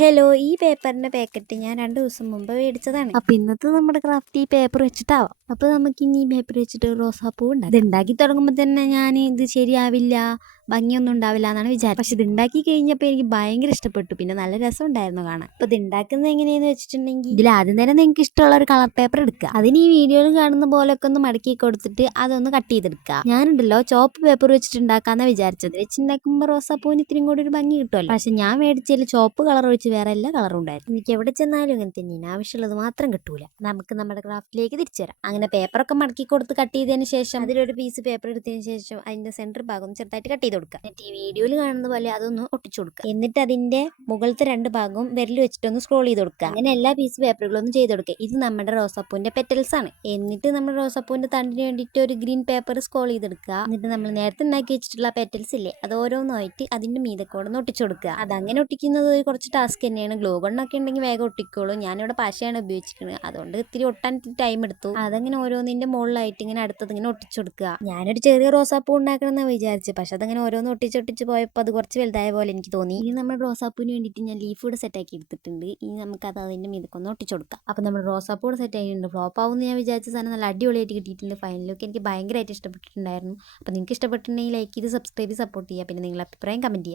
Hello, ഈ പേപ്പറിന്റെ packet ഞാൻ 2 ദിവസം മുമ്പ് മേടിച്ചതാണ്. അപ്പൊ ഇന്നത്തെ നമ്മുടെ ക്രാഫ്റ്റ് ഈ പേപ്പർ വെച്ചിട്ടാവാം. അപ്പൊ നമുക്ക് ഇനി ഈ പേപ്പർ വെച്ചിട്ട് റോസാപ്പൂ ഉണ്ടാക്കാം. ഇത് ഉണ്ടാക്കി തുടങ്ങുമ്പോൾ തന്നെ ഞാൻ ഇത് ശരിയാവില്ല, ഭംഗിയൊന്നും ഉണ്ടാവില്ല എന്നാണ് വിചാരിച്ചത്. പക്ഷെ ഇത് ഉണ്ടാക്കി കഴിഞ്ഞപ്പോൾ എനിക്ക് ഭയങ്കര ഇഷ്ടപ്പെട്ടു. പിന്നെ നല്ല രസം ഉണ്ടായിരുന്നു കാണാൻ. അപ്പൊ ഇത് ഉണ്ടാക്കുന്നത് എങ്ങനെയാന്ന് വെച്ചിട്ടുണ്ടെങ്കിൽ, ഇതിൽ ആദ്യം തന്നെ നിങ്ങൾക്ക് ഇഷ്ടമുള്ള ഒരു കളർ പേപ്പർ എടുക്കുക. അതിന് ഈ വീഡിയോയിൽ കാണുന്ന പോലൊക്കെ ഒന്ന് മടക്കി കൊടുത്തിട്ട് അതൊന്ന് കട്ട് ചെയ്തെടുക്കുക. ഞാനുണ്ടല്ലോ ചോപ്പ് പേപ്പർ വെച്ചിട്ട് ഉണ്ടാക്കാന്നാ വിചാരിച്ചത്. വെച്ചുണ്ടാക്കുമ്പോൾ റോസാപ്പൂവിന് ഇത്തിരി കൂടി ഒരു ഭംഗി കിട്ടുമല്ലോ. പക്ഷെ ഞാൻ മേടിച്ചതിൽ ചോപ്പ് കളർ ഒഴിച്ച് വേറെ എല്ലാ കളറും ഉണ്ടായിരുന്നു. എനിക്ക് എവിടെ ചെന്നാലും ഇങ്ങനെ തന്നെയാണ്, ആവശ്യമുള്ളത് മാത്രം കിട്ടൂല. നമുക്ക് നമ്മുടെ ക്രാഫ്റ്റിലേക്ക് തിരിച്ചു തരാം. അങ്ങനെ പേപ്പറൊക്കെ മടക്കി കൊടുത്ത് കട്ട് ചെയ്തതിന് ശേഷം അതിലൊരു പീസ് പേപ്പർ എടുത്തതിന് ശേഷം അതിന്റെ സെന്റർ ഭാഗം ചെറുതായിട്ട് കട്ട് ചെയ്ത് കൊടുക്കുക. എന്നിട്ട് ഈ വീഡിയോയിൽ കാണുന്ന പോലെ അതൊന്ന് ഒട്ടിച്ചു കൊടുക്കുക. എന്നിട്ട് അതിന്റെ മുകളിലത്തെ 2 ഭാഗവും വിരൽ വെച്ചിട്ടൊന്ന് സ്ക്രോൾ ചെയ്ത് കൊടുക്കുക. അങ്ങനെ എല്ലാ പീസ് പേപ്പറുകളൊന്നും ചെയ്ത് കൊടുക്കുക. ഇത് നമ്മുടെ റോസാപ്പൂവിന്റെ പെറ്റൽസ് ആണ്. എന്നിട്ട് നമ്മൾ റോസാപ്പൂവിന്റെ തണ്ടിന് വേണ്ടിയിട്ട് ഒരു ഗ്രീൻ പേപ്പർ സ്ക്രോൾ ചെയ്തെടുക്കുക. എന്നിട്ട് നമ്മൾ നേരത്തെ ഉണ്ടാക്കി വെച്ചിട്ടുള്ള പെറ്റൽസ് ഇല്ലേ, അത് ഓരോന്നായിട്ട് അതിന്റെ മീതക്കോടെ ഒന്ന് ഒട്ടിച്ചു കൊടുക്കുക. അതങ്ങനെ ഒട്ടിക്കുന്നത് കുറച്ച് ടാസ്ക് തന്നെയാണ്. ഗ്ലൂ ഗണ്ണൊക്കെ ഉണ്ടെങ്കിൽ വേഗം ഒട്ടിക്കോളൂ. ഞാനിവിടെ പശയാണ് ഉപയോഗിച്ചിരിക്കുന്നത്, അതുകൊണ്ട് ഇത്തിരി ഒട്ടാൻ ടൈം എടുത്തു. അതങ്ങനെ ഓരോന്നിന്റെ മുകളിലായിട്ട് ഇങ്ങനെ അടുത്തത് ഇങ്ങനെ ഒട്ടിച്ചു കൊടുക്കുക. ഞാനൊരു ചെറിയ റോസാപ്പൂ ഉണ്ടാക്കണം എന്ന് വിചാരിച്ചു, പക്ഷെ അതങ്ങനെ ഓരോന്ന് ഒട്ടിച്ചൊട്ടിച്ച് പോയപ്പോൾ അത് കുറച്ച് വലുതായ പോലെ എനിക്ക് തോന്നി. ഇനി നമ്മുടെ റോസാപ്പൂവിന് വേണ്ടിയിട്ട് ഞാൻ ലീഫ് കൂടെ സെറ്റ് ആക്കി എടുത്തിട്ടുണ്ട്. ഇനി നമുക്ക് അത് അതിന്റെ മീതൊക്കെ ഒട്ടിച്ചു കൊടുക്കാം. അപ്പൊ നമ്മുടെ റോസാപ്പൂ കൂടെ സെറ്റ് ആയിട്ടുണ്ട്. ഫ്ലോപ്പ് ആവുമെന്ന് ഞാൻ വിചാരിച്ച സാധനം നല്ല അടിപൊളിയായിട്ട് കിട്ടിയിട്ടുണ്ട്. ഫൈനലൊക്കെ എനിക്ക് ഭയങ്കരമായിട്ട് ഇഷ്ടപ്പെട്ടിട്ടുണ്ടായിരുന്നു. അപ്പോൾ നിങ്ങൾക്ക് ഇഷ്ടപ്പെട്ടിട്ടുണ്ടെങ്കിൽ ലൈക്ക് ചെയ്ത് സബ്സ്ക്രൈബ് ചെയ്ത് സപ്പോർട്ട് ചെയ്യുക. പിന്നെ നിങ്ങളുടെ അഭിപ്രായം കമന്റ് ചെയ്യുക.